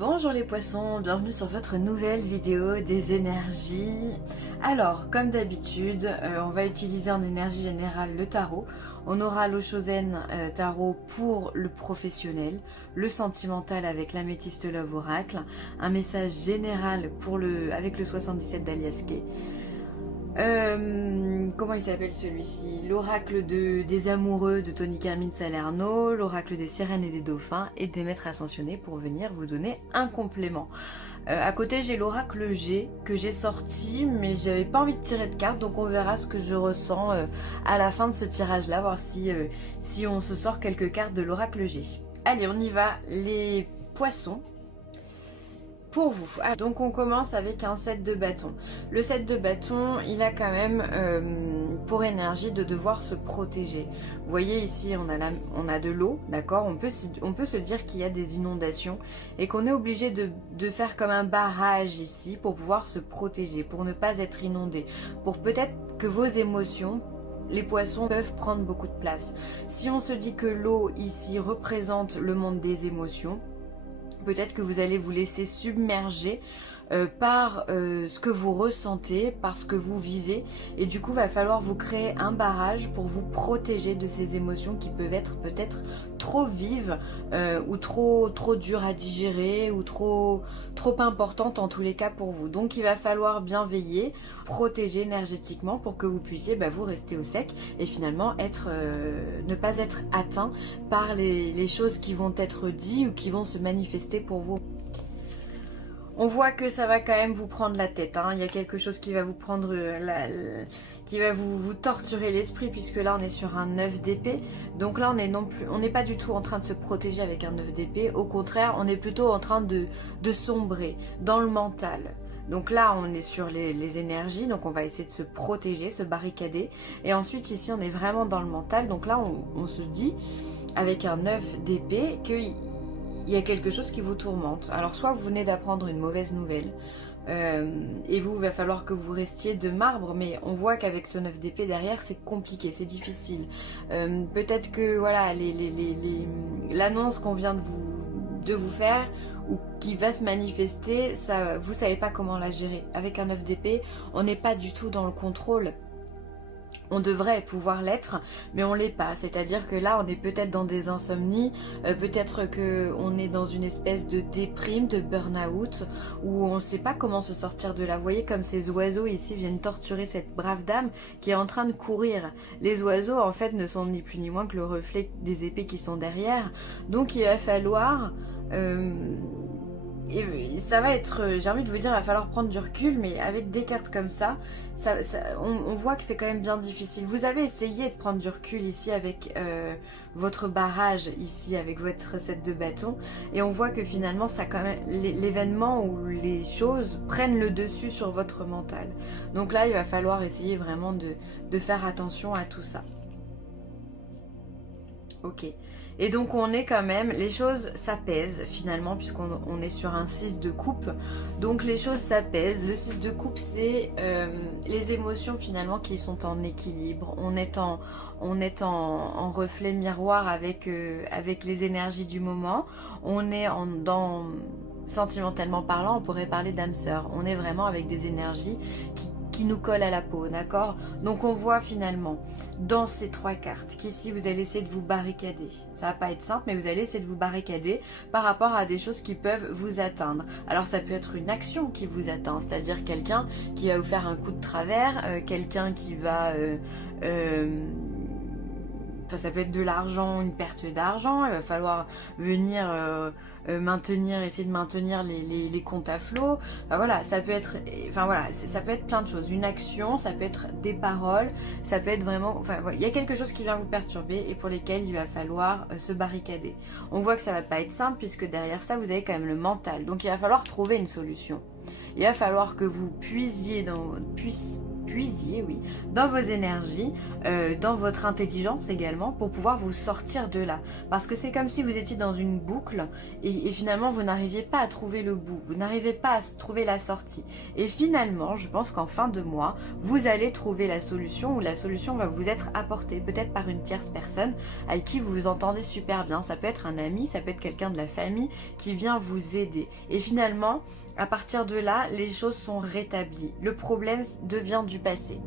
Bonjour les poissons, bienvenue sur votre nouvelle vidéo des énergies. Alors, comme d'habitude, on va utiliser en énergie générale le tarot. On aura l'Oshozen tarot pour le professionnel, le sentimental avec l'améthyste Love Oracle, un message général pour avec le 77 d'Alias Kay. Comment il s'appelle celui-ci? L'oracle des amoureux de Tony Carmine Salerno, l'oracle des sirènes et des dauphins et des maîtres ascensionnés pour venir vous donner un complément. À côté j'ai l'oracle G que j'ai sorti mais j'avais pas envie de tirer de cartes, donc on verra ce que je ressens à la fin de ce tirage là, voir si on se sort quelques cartes de l'oracle G. Allez, on y va les poissons. Pour vous. Donc on commence avec un 7 de bâton. Le 7 de bâton, il a quand même pour énergie de devoir se protéger. Vous voyez ici, on a de l'eau, d'accord, on peut se dire qu'il y a des inondations et qu'on est obligé de faire comme un barrage ici pour pouvoir se protéger, pour ne pas être inondé, pour peut-être que vos émotions, les poissons, peuvent prendre beaucoup de place. Si on se dit que l'eau ici représente le monde des émotions, peut-être que vous allez vous laisser submerger par ce que vous ressentez, par ce que vous vivez, et du coup va falloir vous créer un barrage pour vous protéger de ces émotions qui peuvent être peut-être trop vives ou trop dures à digérer ou trop importantes en tous les cas pour vous. Donc il va falloir bien veiller, protéger énergétiquement pour que vous puissiez vous rester au sec et finalement ne pas être atteint par les choses qui vont être dites ou qui vont se manifester pour vous. On voit que ça va quand même vous prendre la tête, hein. Il y a quelque chose qui va vous prendre, qui va vous torturer l'esprit, puisque là on est sur un 9 d'épée. Donc là on n'est pas du tout en train de se protéger avec un 9 d'épée. Au contraire, on est plutôt en train de sombrer dans le mental. Donc là on est sur les énergies, donc on va essayer de se protéger, se barricader. Et ensuite ici on est vraiment dans le mental. Donc là on se dit avec un 9 d'épée qu'il y a quelque chose qui vous tourmente. Alors soit vous venez d'apprendre une mauvaise nouvelle et il va falloir que vous restiez de marbre, mais on voit qu'avec ce 9 d'épée derrière c'est compliqué, c'est difficile. Peut-être que voilà, l'annonce qu'on vient de vous faire ou qui va se manifester, ça, vous savez pas comment la gérer. Avec un 9 d'épée, on n'est pas du tout dans le contrôle. On devrait pouvoir l'être, mais on l'est pas. C'est-à-dire que là, on est peut-être dans des insomnies, peut-être qu'on est dans une espèce de déprime, de burn-out, où on ne sait pas comment se sortir de là. Vous voyez comme ces oiseaux ici viennent torturer cette brave dame qui est en train de courir. Les oiseaux, en fait, ne sont ni plus ni moins que le reflet des épées qui sont derrière. Donc, il va falloir... Et ça va être, j'ai envie de vous dire, il va falloir prendre du recul, mais avec des cartes comme ça, on voit que c'est quand même bien difficile. Vous avez essayé de prendre du recul ici avec votre barrage, ici avec votre 7 de bâton, et on voit que finalement, ça quand même l'événement ou les choses prennent le dessus sur votre mental. Donc là, il va falloir essayer vraiment de faire attention à tout ça. Ok. Et donc on est quand même, les choses s'apaisent finalement puisqu'on est sur un 6 de coupe. Donc les choses s'apaisent. Le 6 de coupe c'est les émotions finalement qui sont en équilibre. On est en reflet miroir avec les énergies du moment. On est sentimentalement parlant, on pourrait parler d'âme sœur. On est vraiment avec des énergies qui nous collent à la peau, d'accord? Donc on voit finalement dans ces trois cartes qu'ici vous allez essayer de vous barricader. Ça va pas être simple, mais vous allez essayer de vous barricader par rapport à des choses qui peuvent vous atteindre. Alors ça peut être une action qui vous atteint, c'est-à-dire quelqu'un qui va vous faire un coup de travers, quelqu'un qui va... ça peut être de l'argent, une perte d'argent, il va falloir venir essayer de maintenir les comptes à flot. Enfin, voilà, ça peut être, ça peut être plein de choses. Une action, ça peut être des paroles, ça peut être vraiment, voilà, il y a quelque chose qui vient vous perturber et pour lesquels il va falloir se barricader. On voit que ça va pas être simple puisque derrière ça vous avez quand même le mental. Donc il va falloir trouver une solution. Il va falloir que vous puissiez puisiez, oui, dans vos énergies, dans votre intelligence également, pour pouvoir vous sortir de là. Parce que c'est comme si vous étiez dans une boucle et finalement vous n'arriviez pas à trouver le bout, vous n'arrivez pas à trouver la sortie. Et finalement, je pense qu'en fin de mois, vous allez trouver la solution, ou la solution va vous être apportée, peut-être par une tierce personne avec qui vous vous entendez super bien. Ça peut être un ami, ça peut être quelqu'un de la famille qui vient vous aider. Et finalement, à partir de là, les choses sont rétablies. Le problème devient du passé.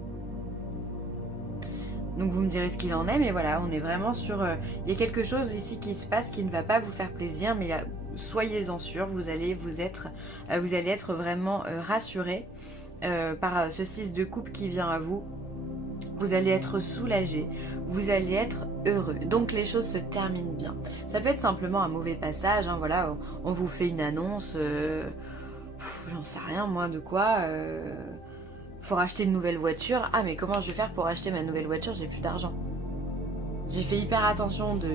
Donc vous me direz ce qu'il en est, mais voilà, on est vraiment sur... il y a quelque chose ici qui se passe qui ne va pas vous faire plaisir, mais soyez-en sûrs, vous allez être vraiment rassurés par ce 6 de coupe qui vient à vous. Vous allez être soulagé, vous allez être heureux. Donc les choses se terminent bien. Ça peut être simplement un mauvais passage, hein, voilà, on vous fait une annonce, j'en sais rien moi de quoi... faut racheter une nouvelle voiture. Ah mais comment je vais faire pour acheter ma nouvelle voiture? J'ai plus d'argent. J'ai fait hyper attention de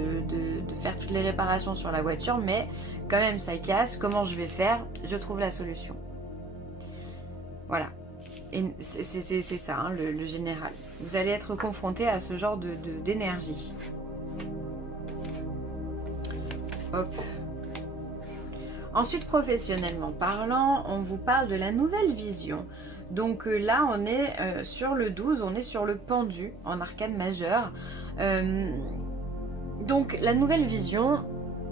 faire toutes les réparations sur la voiture, mais quand même ça casse. Comment je vais faire? Je trouve la solution. Voilà. Et c'est ça, hein, le général. Vous allez être confronté à ce genre d'énergie. Hop. Ensuite, professionnellement parlant, on vous parle de la nouvelle vision. Donc là, on est sur le 12, on est sur le pendu en arcane majeur. Donc la nouvelle vision,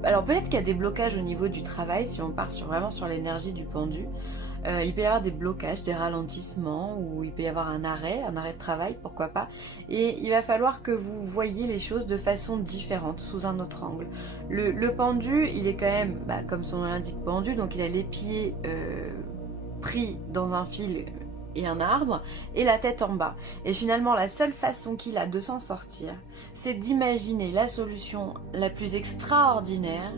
alors peut-être qu'il y a des blocages au niveau du travail, si on part vraiment sur l'énergie du pendu. Il peut y avoir des blocages, des ralentissements, ou il peut y avoir un arrêt de travail, pourquoi pas. Et il va falloir que vous voyiez les choses de façon différente, sous un autre angle. Le pendu, il est quand même, comme son nom l'indique, pendu, donc il a les pieds pris dans un fil et un arbre, et la tête en bas. Et finalement, la seule façon qu'il a de s'en sortir, c'est d'imaginer la solution la plus extraordinaire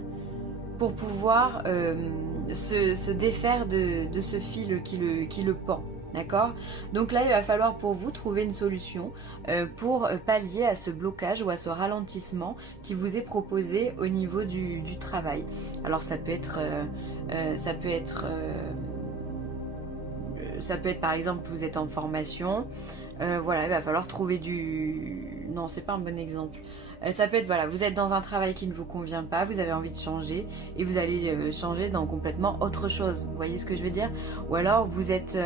pour pouvoir se défaire de ce fil qui le pend. D'accord? Donc là, il va falloir pour vous trouver une solution pour pallier à ce blocage ou à ce ralentissement qui vous est proposé au niveau du travail. Alors ça peut être par exemple, vous êtes en formation, voilà, il va falloir trouver du... Non, c'est pas un bon exemple. Ça peut être, voilà, vous êtes dans un travail qui ne vous convient pas, vous avez envie de changer et vous allez changer dans complètement autre chose. Vous voyez ce que je veux dire? Ou alors vous êtes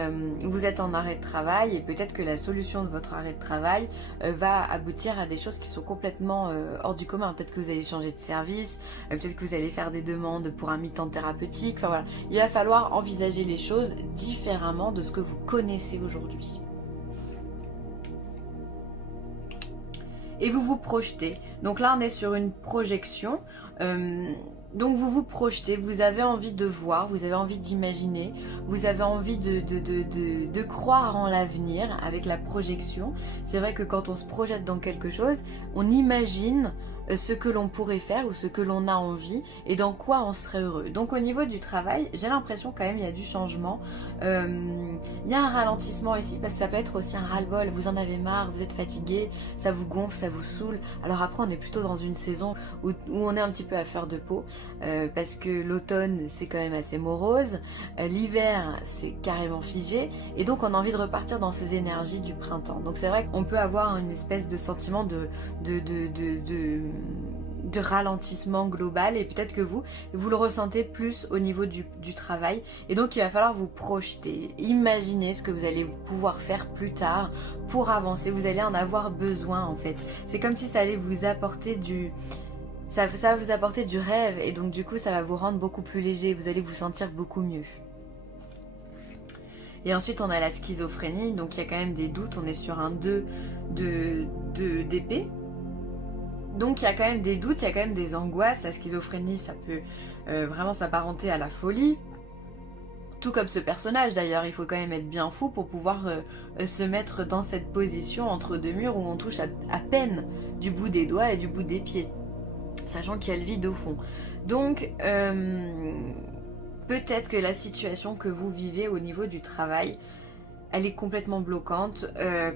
en arrêt de travail et peut-être que la solution de votre arrêt de travail va aboutir à des choses qui sont complètement hors du commun. Peut-être que vous allez changer de service, peut-être que vous allez faire des demandes pour un mi-temps thérapeutique. Enfin voilà, il va falloir envisager les choses différemment de ce que vous connaissez aujourd'hui. Et vous vous projetez. Donc là, on est sur une projection. Donc vous vous projetez, vous avez envie de voir, vous avez envie d'imaginer, vous avez envie de croire en l'avenir avec la projection. C'est vrai que quand on se projette dans quelque chose, on imagine ce que l'on pourrait faire ou ce que l'on a envie et dans quoi on serait heureux. Donc au niveau du travail, j'ai l'impression quand même il y a du changement. Il y a un ralentissement ici parce que ça peut être aussi un ras-le-bol. Vous en avez marre, vous êtes fatigué, ça vous gonfle, ça vous saoule. Alors après on est plutôt dans une saison où on est un petit peu à fleur de peau parce que l'automne c'est quand même assez morose, l'hiver c'est carrément figé et donc on a envie de repartir dans ces énergies du printemps. Donc c'est vrai qu'on peut avoir une espèce de sentiment de ralentissement global et peut-être que vous le ressentez plus au niveau du travail et donc il va falloir vous projeter, imaginer ce que vous allez pouvoir faire plus tard pour avancer. Vous allez en avoir besoin en fait, c'est comme si ça allait vous apporter ça va vous apporter du rêve et donc du coup ça va vous rendre beaucoup plus léger, vous allez vous sentir beaucoup mieux. Et ensuite on a la schizophrénie, donc il y a quand même des doutes, on est sur un 2 d'épée. Donc il y a quand même des doutes, il y a quand même des angoisses. La schizophrénie, ça peut vraiment s'apparenter à la folie. Tout comme ce personnage d'ailleurs, il faut quand même être bien fou pour pouvoir se mettre dans cette position entre deux murs où on touche à peine du bout des doigts et du bout des pieds. Sachant qu'il y a le vide au fond. Donc peut-être que la situation que vous vivez au niveau du travail, elle est complètement bloquante.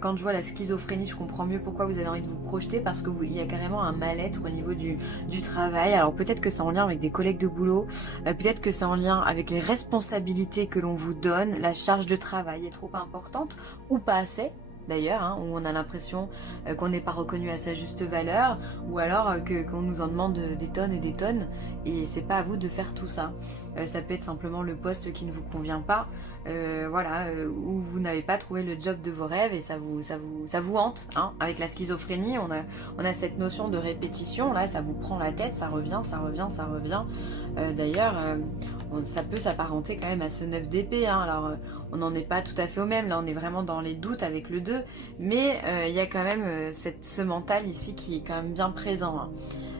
Quand je vois la schizophrénie, je comprends mieux pourquoi vous avez envie de vous projeter, parce qu'il y a carrément un mal-être au niveau du travail. Alors peut-être que c'est en lien avec des collègues de boulot, peut-être que c'est en lien avec les responsabilités que l'on vous donne, la charge de travail est trop importante ou pas assez. d'ailleurs, hein, où on a l'impression qu'on n'est pas reconnu à sa juste valeur, ou alors qu'on nous en demande des tonnes et des tonnes, et c'est pas à vous de faire tout ça. Ça peut être simplement le poste qui ne vous convient pas, voilà, où vous n'avez pas trouvé le job de vos rêves et ça vous hante, hein. Avec la schizophrénie, on a cette notion de répétition, là, ça vous prend la tête, ça revient, ça revient, ça revient. D'ailleurs, ça peut s'apparenter quand même à ce 9 d'épée, hein. Alors, on n'en est pas tout à fait au même, là on est vraiment dans les doutes avec le 2, mais il y a quand même ce mental ici qui est quand même bien présent, hein.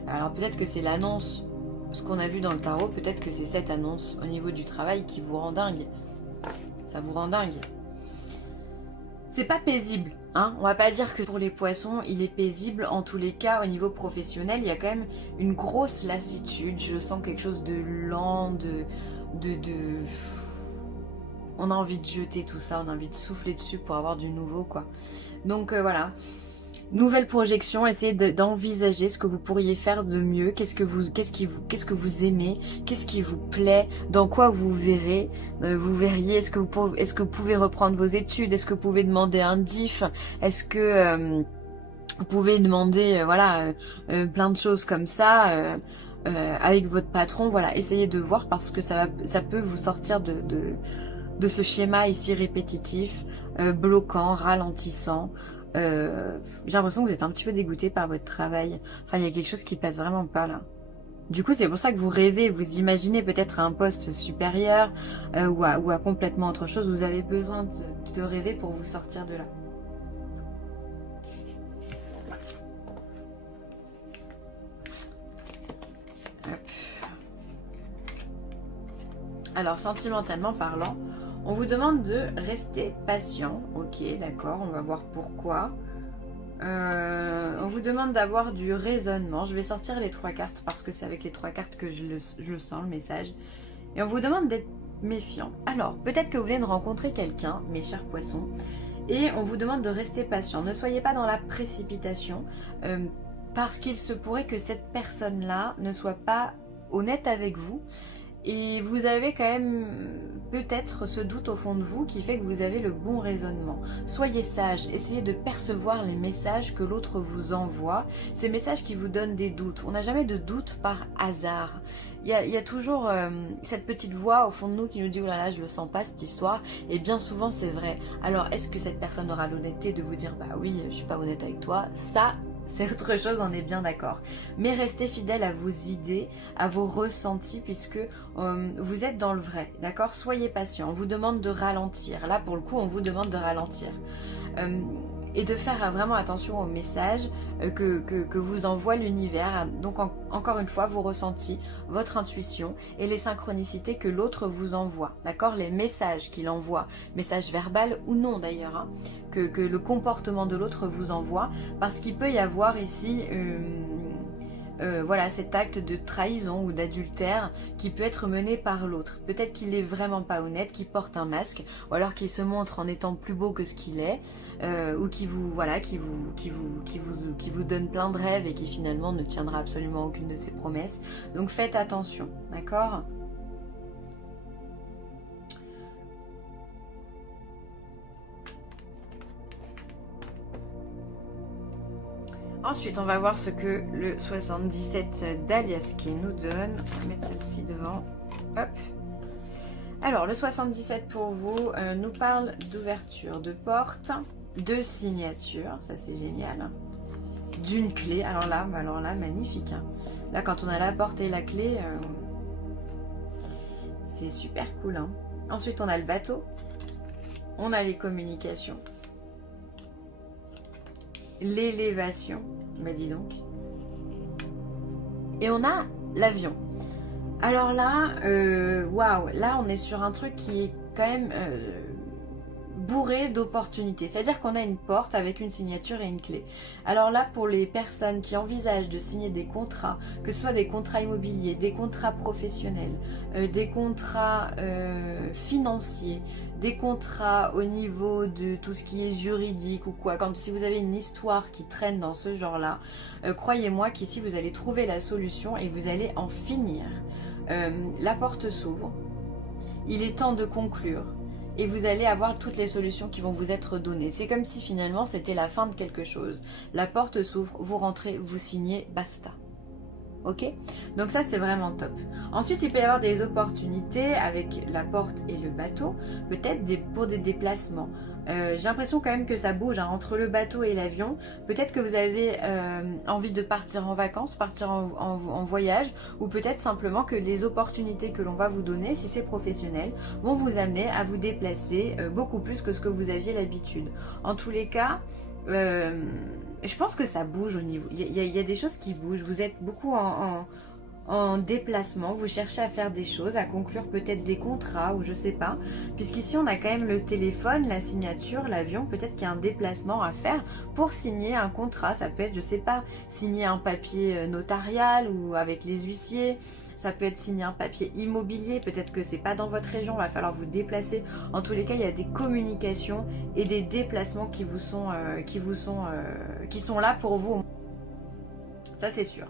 Alors peut-être que c'est l'annonce, ce qu'on a vu dans le tarot, peut-être que c'est cette annonce au niveau du travail qui vous rend dingue. Ça vous rend dingue. C'est pas paisible, hein. On va pas dire que pour les poissons il est paisible. En tous les cas, au niveau professionnel, il y a quand même une grosse lassitude. Je sens quelque chose de lent, on a envie de jeter tout ça, on a envie de souffler dessus pour avoir du nouveau, quoi. Donc voilà. Nouvelle projection, essayez d'envisager ce que vous pourriez faire de mieux, qu'est-ce que vous aimez, qu'est-ce qui vous plaît, dans quoi vous verriez, est-ce que vous pouvez reprendre vos études, est-ce que vous pouvez demander un DIF, est-ce que vous pouvez demander voilà plein de choses comme ça avec votre patron, voilà, essayez de voir parce que ça peut vous sortir de ce schéma ici répétitif, bloquant, ralentissant. J'ai l'impression que vous êtes un petit peu dégoûté par votre travail. Enfin, il y a quelque chose qui passe vraiment pas là. Du coup, c'est pour ça que vous rêvez, vous imaginez peut-être à un poste supérieur ou à complètement autre chose. Vous avez besoin de rêver pour vous sortir de là. Hop. Alors, sentimentalement parlant, on vous demande de rester patient. Ok, d'accord, on va voir pourquoi. On vous demande d'avoir du raisonnement. Je vais sortir les 3 cartes parce que c'est avec les 3 cartes que je le sens, le message. Et on vous demande d'être méfiant. Alors, peut-être que vous venez de rencontrer quelqu'un, mes chers poissons, et on vous demande de rester patient. Ne soyez pas dans la précipitation parce qu'il se pourrait que cette personne-là ne soit pas honnête avec vous. Et vous avez quand même peut-être ce doute au fond de vous qui fait que vous avez le bon raisonnement. Soyez sage, essayez de percevoir les messages que l'autre vous envoie, ces messages qui vous donnent des doutes. On n'a jamais de doute par hasard. Il y a toujours cette petite voix au fond de nous qui nous dit « Oh là là, je le sens pas cette histoire » et bien souvent c'est vrai. Alors est-ce que cette personne aura l'honnêteté de vous dire « Bah oui, je suis pas honnête avec toi » Ça, c'est autre chose, on est bien d'accord. Mais restez fidèle à vos idées, à vos ressentis, puisque vous êtes dans le vrai, d'accord? Soyez patient, on vous demande de ralentir. Là, pour le coup, on vous demande de ralentir. Et de faire vraiment attention aux messages que vous envoie l'univers. Donc encore une fois, vos ressentis, votre intuition et les synchronicités que l'autre vous envoie. D'accord? Les messages qu'il envoie, messages verbal ou non d'ailleurs, hein, que le comportement de l'autre vous envoie. Parce qu'il peut y avoir ici... voilà, cet acte de trahison ou d'adultère qui peut être mené par l'autre. Peut-être qu'il n'est vraiment pas honnête, qu'il porte un masque, ou alors qu'il se montre en étant plus beau que ce qu'il est, ou qui vous donne plein de rêves et qui finalement ne tiendra absolument aucune de ses promesses. Donc faites attention, d'accord ? Ensuite, on va voir ce que le 77 d'Aliaski nous donne. On va mettre celle-ci devant. Hop. Alors, le 77 pour vous nous parle d'ouverture de porte, de signature. Ça, c'est génial. D'une clé. Alors là, magnifique. Hein. Là, quand on a la porte et la clé, c'est super cool. Hein. Ensuite, on a le bateau. On a les communications. L'élévation, bah dis donc. Et on a l'avion. Alors là, waouh, là on est sur un truc qui est quand même bourré d'opportunités. C'est-à-dire qu'on a une porte avec une signature et une clé. Alors là, pour les personnes qui envisagent de signer des contrats, que ce soit des contrats immobiliers, des contrats professionnels, des contrats financiers, des contrats au niveau de tout ce qui est juridique ou quoi, si vous avez une histoire qui traîne dans ce genre-là, croyez-moi qu'ici vous allez trouver la solution et vous allez en finir. La porte s'ouvre, il est temps de conclure. et vous allez avoir toutes les solutions qui vont vous être données. C'est comme si finalement c'était la fin de quelque chose. La porte s'ouvre, vous rentrez, vous signez, basta. Ok? Donc ça c'est vraiment top. Ensuite il peut y avoir des opportunités avec la porte et le bateau, peut-être pour des déplacements. J'ai l'impression quand même que ça bouge hein, entre le bateau et l'avion. Peut-être que vous avez envie de partir en vacances, partir en voyage, ou peut-être simplement que les opportunités que l'on va vous donner, si c'est professionnel, vont vous amener à vous déplacer beaucoup plus que ce que vous aviez l'habitude. En tous les cas, je pense que ça bouge au niveau. Il y a des choses qui bougent. Vous êtes beaucoup en déplacement. Vous cherchez à faire des choses, à conclure peut-être des contrats ou je sais pas. Puisqu'ici on a quand même le téléphone, la signature, l'avion. Peut-être qu'il y a un déplacement à faire pour signer un contrat. Ça peut être, je sais pas, signer un papier notarial ou avec les huissiers. Ça peut être signer un papier immobilier, peut-être que c'est pas dans votre région, il va falloir vous déplacer. En tous les cas, il y a des communications et des déplacements qui sont là pour vous. Ça c'est sûr.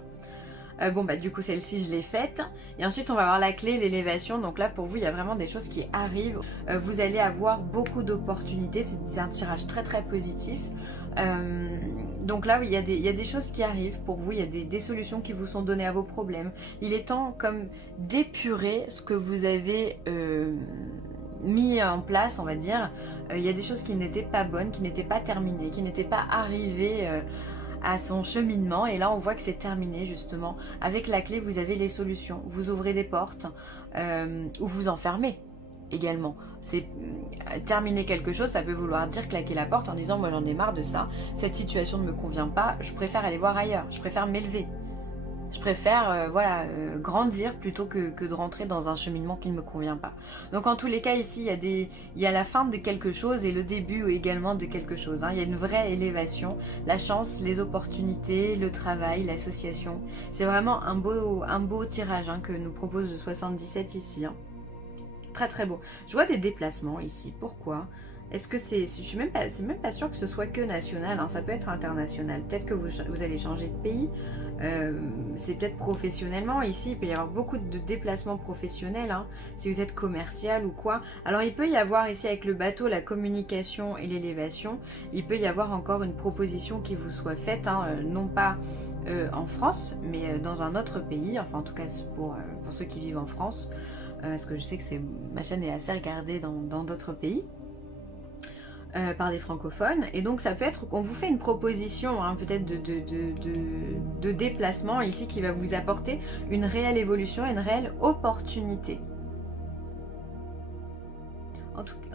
Bon bah du coup celle-ci je l'ai faite. Et ensuite on va avoir la clé, l'élévation. Donc là pour vous il y a vraiment des choses qui arrivent. Vous allez avoir beaucoup d'opportunités. C'est un tirage très très positif. Donc là il y a des choses qui arrivent pour vous, il y a des solutions qui vous sont données à vos problèmes. Il est temps comme d'épurer ce que vous avez mis en place, on va dire. Il y a des choses qui n'étaient pas bonnes, qui n'étaient pas terminées, qui n'étaient pas arrivées à son cheminement, et là on voit que c'est terminé justement. Avec la clé vous avez les solutions, vous ouvrez des portes ou vous enfermez également. C'est terminer quelque chose, ça peut vouloir dire claquer la porte en disant moi j'en ai marre de ça, cette situation ne me convient pas, je préfère aller voir ailleurs, je préfère m'élever, je préfère grandir plutôt que de rentrer dans un cheminement qui ne me convient pas. Donc en tous les cas ici il y a la fin de quelque chose et le début également de quelque chose hein. Il y a une vraie élévation, la chance, les opportunités, le travail, l'association. C'est vraiment un beau tirage hein, que nous propose le 77 ici hein. Très très beau. Je vois des déplacements ici. Pourquoi? Est-ce que c'est même pas sûr que ce soit que national, hein. Ça peut être international. Peut-être que vous allez changer de pays. C'est peut-être professionnellement. Ici, il peut y avoir beaucoup de déplacements professionnels, hein, si vous êtes commercial ou quoi. Alors, il peut y avoir ici avec le bateau, la communication et l'élévation. Il peut y avoir encore une proposition qui vous soit faite, hein, non pas en France, mais dans un autre pays. Enfin, en tout cas, pour ceux qui vivent en France. Parce que je sais que ma chaîne est assez regardée dans d'autres pays par des francophones, et donc ça peut être qu'on vous fait une proposition hein, peut-être de déplacement ici qui va vous apporter une réelle évolution, une réelle opportunité.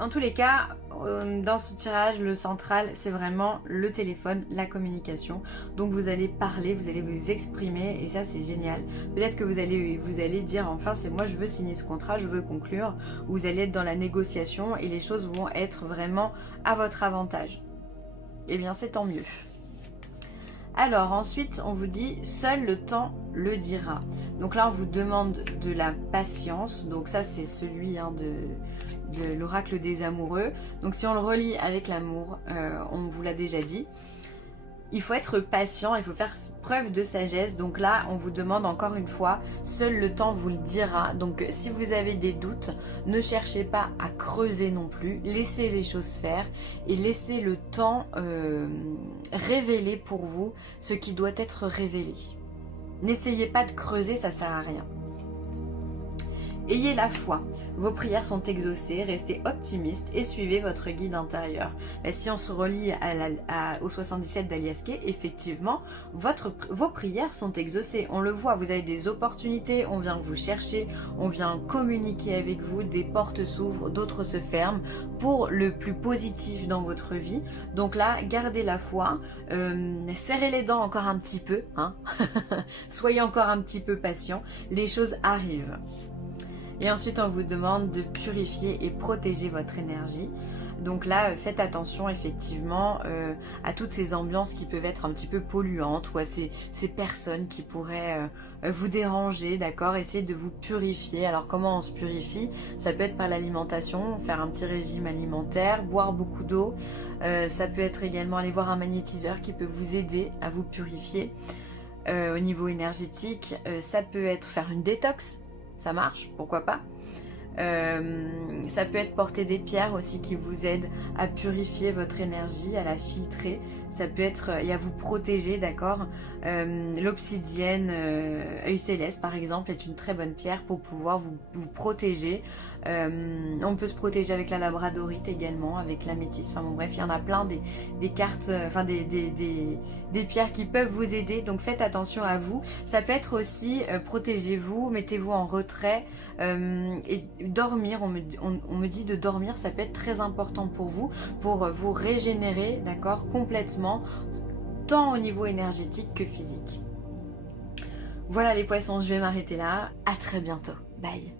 En tous les cas, dans ce tirage, le central, c'est vraiment le téléphone, la communication. Donc vous allez parler, vous allez vous exprimer et ça c'est génial. Peut-être que vous allez dire enfin c'est moi je veux signer ce contrat, je veux conclure. Vous allez être dans la négociation et les choses vont être vraiment à votre avantage. Eh bien c'est tant mieux. Alors ensuite on vous dit seul le temps le dira. Donc là on vous demande de la patience. Donc ça c'est celui hein, de l'oracle des amoureux. Donc si on le relie avec l'amour, on vous l'a déjà dit, il faut être patient, il faut faire preuve de sagesse. Donc là on vous demande encore une fois, seul le temps vous le dira. Donc si vous avez des doutes, ne cherchez pas à creuser non plus, laissez les choses faire et laissez le temps révéler pour vous ce qui doit être révélé. N'essayez pas de creuser, ça sert à rien. Ayez la foi, vos prières sont exaucées, restez optimiste et suivez votre guide intérieur. Et si on se relie au 77 d'Aliaske, effectivement, vos prières sont exaucées. On le voit, vous avez des opportunités, on vient vous chercher, on vient communiquer avec vous, des portes s'ouvrent, d'autres se ferment pour le plus positif dans votre vie. Donc là, gardez la foi, serrez les dents encore un petit peu, hein. Soyez encore un petit peu patient, les choses arrivent. Et ensuite, on vous demande de purifier et protéger votre énergie. Donc là, faites attention effectivement à toutes ces ambiances qui peuvent être un petit peu polluantes ou à ces personnes qui pourraient vous déranger, d'accord? Essayez de vous purifier. Alors comment on se purifie? Ça peut être par l'alimentation, faire un petit régime alimentaire, boire beaucoup d'eau. Ça peut être également aller voir un magnétiseur qui peut vous aider à vous purifier au niveau énergétique. Ça peut être faire une détox. Ça marche, pourquoi pas. Ça peut être porter des pierres aussi qui vous aident à purifier votre énergie, à la filtrer. Ça peut être et à vous protéger, d'accord. L'obsidienne œil céleste par exemple est une très bonne pierre pour pouvoir vous protéger. On peut se protéger avec la labradorite également, avec l'améthyste, enfin bon bref, il y en a plein des cartes, enfin des pierres qui peuvent vous aider, donc faites attention à vous. Ça peut être aussi, protégez-vous, mettez-vous en retrait et dormir, on me dit de dormir, ça peut être très important pour vous régénérer, d'accord, complètement, tant au niveau énergétique que physique. Voilà les poissons, je vais m'arrêter là, à très bientôt, bye.